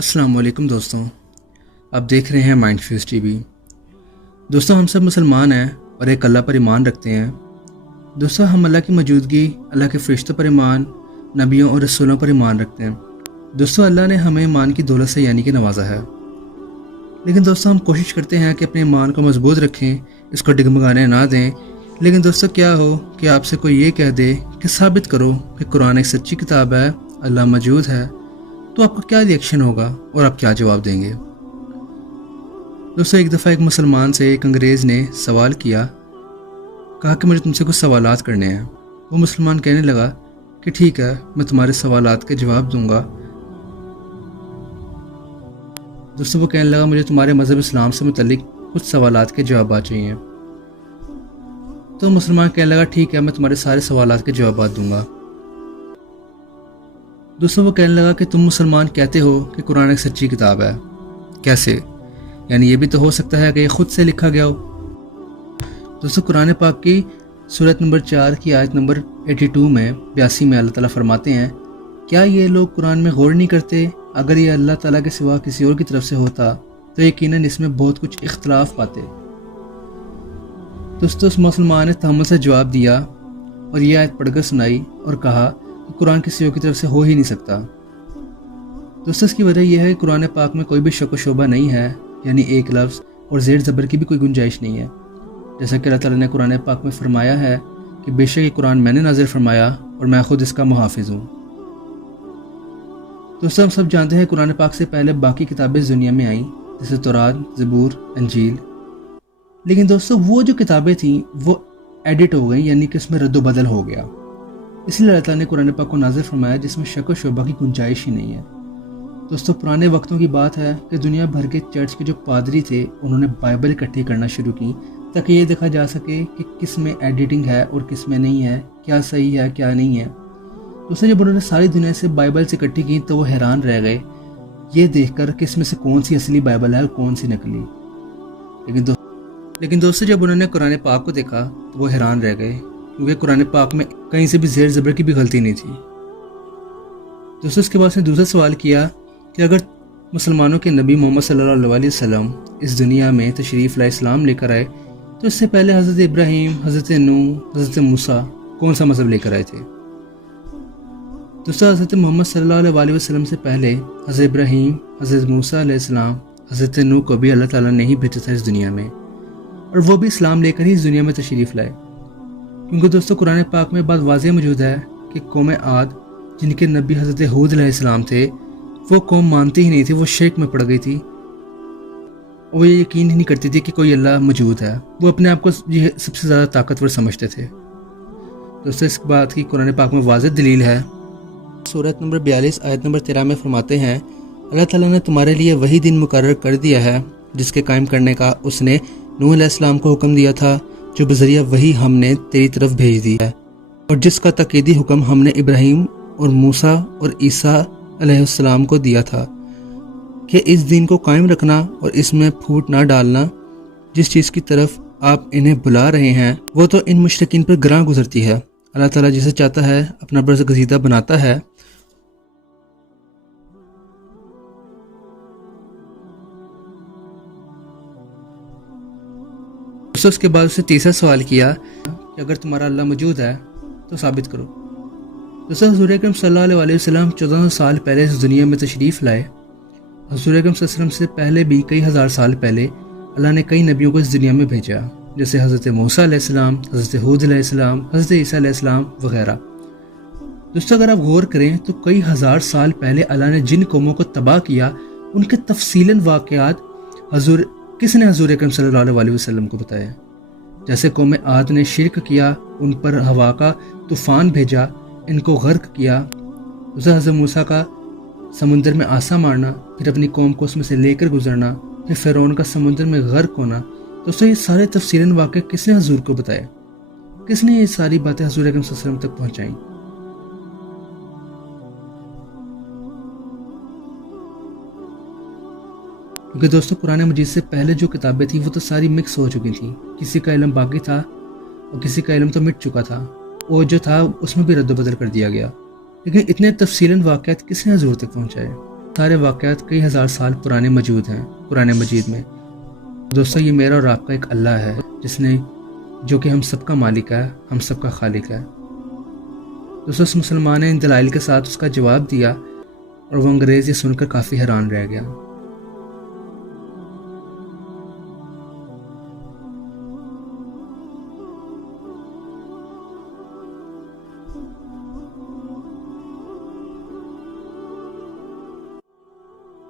अस्सलाम वालेकुम दोस्तों, आप देख रहे हैं माइंड फ्यूज टीवी। दोस्तों, हम सब मुसलमान हैं और एक अल्लाह पर ईमान रखते हैं। दोस्तों, हम अल्लाह की मौजूदगी, अल्लाह के फरिश्तों पर ईमान, नबियों और रसूलों पर ईमान रखते हैं। दोस्तों, अल्लाह ने हमें ईमान की दौलत से यानी कि नवाजा है। लेकिन दोस्तों, हम कोशिश करते हैं कि अपने ईमान को मजबूत रखें, इसको डगमगाने ना दें। लेकिन दोस्तों, क्या हो कि आपसे कोई ये कह दे कि साबित करो कि कुरान एक सच्ची किताब है, अल्लाह मौजूद है, तो आपका क्या रिएक्शन होगा और आप क्या जवाब देंगे? दोस्तों, एक दफ़ा एक मुसलमान से एक अंग्रेज़ ने सवाल किया, कहा कि मुझे तुमसे कुछ सवालात करने हैं। वो मुसलमान कहने लगा कि ठीक है, मैं तुम्हारे सवालात के जवाब दूंगा। दोस्तों, वो कहने लगा मुझे तुम्हारे मज़हब इस्लाम से मुतल्लिक कुछ सवालात के जवाब चाहिए। तो मुसलमान कहने लगा ठीक है, मैं तुम्हारे सारे सवालात के जवाब दूंगा। दोस्तों, वो कहने लगा कि तुम मुसलमान कहते हो कि कुरान एक सच्ची किताब है, कैसे? यानी ये भी तो हो सकता है कि ये खुद से लिखा गया हो। दोस्तों, कुरान पाक की सूरत नंबर 4 की आयत नंबर 82 में 82 में अल्लाह ताला फरमाते हैं, क्या ये लोग कुरान में गौर नहीं करते? अगर ये अल्लाह ताला के सिवा किसी और की तरफ से होता तो यकीनन इसमें बहुत कुछ इख्तलाफ पाते। दोस्तों, उस मुसलमान ने तहम्मुल से जवाब दिया और ये आयत पढ़कर सुनाई और कहा कि कुरान किसी और की तरफ से हो ही नहीं सकता। दोस्तों, इसकी वजह यह है कि कुरान पाक में कोई भी शक व शोबा नहीं है, यानी एक लफ्ज़ और ज़ेर ज़बर की भी कोई गुंजाइश नहीं है। जैसा कि अल्लाह ताला ने कुरान पाक में फरमाया है कि बेशक ये कुरान मैंने नाज़िल फरमाया और मैं खुद इसका मुहाफ़िज़ हूँ। दोस्तों, हम सब जानते हैं कुरान पाक से पहले बाकी किताबें दुनिया में आईं, जैसे तौरात, ज़बूर, इंजील। लेकिन दोस्तों, वो जो किताबें थीं वो एडिट हो गई, यानी कि उसमें रद्द बदल हो गया। इसलिए अल्लाह ताला ने कुरान पाक को नाज़िल फरमाया जिसमें शक व शोबा की गुंजाइश ही नहीं है। दोस्तों, पुराने वक्तों की बात है कि दुनिया भर के चर्च के जो पादरी थे उन्होंने बाइबल इकट्ठी करना शुरू की ताकि ये देखा जा सके कि किस में एडिटिंग है और किस में नहीं है, क्या सही है क्या नहीं है। दोस्तों, जब उन्होंने सारी दुनिया से बाइबल से इकट्ठी की तो वो हैरान रह गए ये देखकर कि इसमें से कौन सी असली बाइबल है और कौन सी नकली। लेकिन दोस्तों, जब उन्होंने कुरान पाक को देखा तो वो हैरान रह गए, क्योंकि कुरान पाक में कहीं से भी ज़ेर ज़बर की भी गलती नहीं थी। दोस्तों, इसके बाद उसने दूसरा सवाल किया कि अगर मुसलमानों के नबी मोहम्मद सल्लल्लाहु अलैहि वसल्लम इस दुनिया में तशरीफ़ ला इस्लाम लेकर आए तो इससे पहले हज़रत इब्राहीम, हज़रत नूह, हज़रत मूसा कौन सा मज़हब लेकर आए थे? दोस्तों, हज़रत मोहम्मद सल्लल्लाहु अलैहि वसल्लम से पहले हज़रत इब्राहीम, हज़रत मूसा अलैहिस्सलाम, हज़रत नूह को भी अल्लाह ताला ने ही भेजा था इस दुनिया में, और वो भी इस्लाम लेकर ही इस दुनिया में तशरीफ़ लाए। क्योंकि दोस्तों, कुरान पाक में बात वाज़ेह मौजूद है कि कौम आद, जिनके नबी हज़रत हूद अलैहिस्सलाम थे, वो कौम मानती ही नहीं थी, वो शिर्क में पड़ गई थी और वो ये यकीन ही नहीं करती थी कि कोई अल्लाह मौजूद है। वो अपने आप को ये सबसे ज़्यादा ताकतवर समझते थे। दोस्तों, इस बात की कुरान पाक में वाज़ेह दलील है। सूरत नंबर 42 आयत नंबर 13 में फरमाते हैं, अल्लाह ताला ने तुम्हारे लिए वही दिन मुकर्रर कर दिया है जिसके कायम करने का उसने नूह अलैहिस्सलाम को हुक्म दिया था, जो बज़रिया वही हमने तेरी तरफ भेज दी है, और जिसका तकीदी हुक्म हमने इब्राहीम और मूसा और ईसा अलैहिस्सलाम को दिया था कि इस दिन को कायम रखना और इसमें फूट ना डालना। जिस चीज़ की तरफ आप इन्हें बुला रहे हैं वो तो इन मुशरिकीन पर ग्रां गुजरती है। अल्लाह ताला जिसे चाहता है अपना बरगज़ीदा बनाता है। दोस्तों, उसके बाद उसने तीसरा सवाल किया कि अगर तुम्हारा अल्लाह मौजूद है तो साबित करो। दोस्तों, हुज़ूर अकरम सल्लल्लाहु अलैहि वसल्लम 1400 साल पहले इस दुनिया में तशरीफ़ लाए। हुज़ूर अकरम सल्लल्लाहु अलैहि वसल्लम से पहले भी कई हज़ार साल पहले अल्लाह ने कई नबियों को इस दुनिया में भेजा, जैसे हज़रत मूसा अलैहिस्सलाम, हज़रत हूद अलैहिस्सलाम, हज़रत ईसा अलैहिस्सलाम वगैरह। दोस्तों, अगर आप गौर करें तो कई हज़ार साल पहले अल्लाह ने जिन कौमों को तबाह किया उनके तफसीलन वाक़यात किसने हुज़ूर अकरम सल्लल्लाहु अलैहि वसल्लम को बताया। जैसे कौम आद ने शिरक किया, उन पर हवा का तूफ़ान भेजा, इनको गर्क किया। हज़रत मूसा का समुंदर में आसा मारना, फिर अपनी कौम को उसमें से लेकर गुजरना, फिर फ़िरौन का समुंदर में गर्क होना। दोस्तों, ये सारे तफसीलन वाक़े किसने हुज़ूर को बताया? किसने ये सारी बातें हुज़ूर अकरम सल्लल्लाहु अलैहि वसल्लम तक पहुँचाई? क्योंकि दोस्तों, कुरान मजीद से पहले जो किताबें थी वो तो सारी मिक्स हो चुकी थी। किसी का इल्म बाकी था और किसी का इल्म तो मिट चुका था, और जो था उसमें भी रद्द बदल कर दिया गया। लेकिन इतने तफसीलन वाक़यात किसने हुज़ूर तक पहुँचाए? سارے واقعات کئی ہزار سال پرانے موجود ہیں قرآن مجید میں۔ دوستو، یہ میرا اور آپ کا ایک اللہ ہے جو کہ ہم سب کا مالک ہے، ہم سب کا خالق ہے۔ دوستو، اس مسلمان نے ان دلائل کے ساتھ اس کا جواب دیا اور وہ انگریز یہ سن کر کافی حیران رہ گیا۔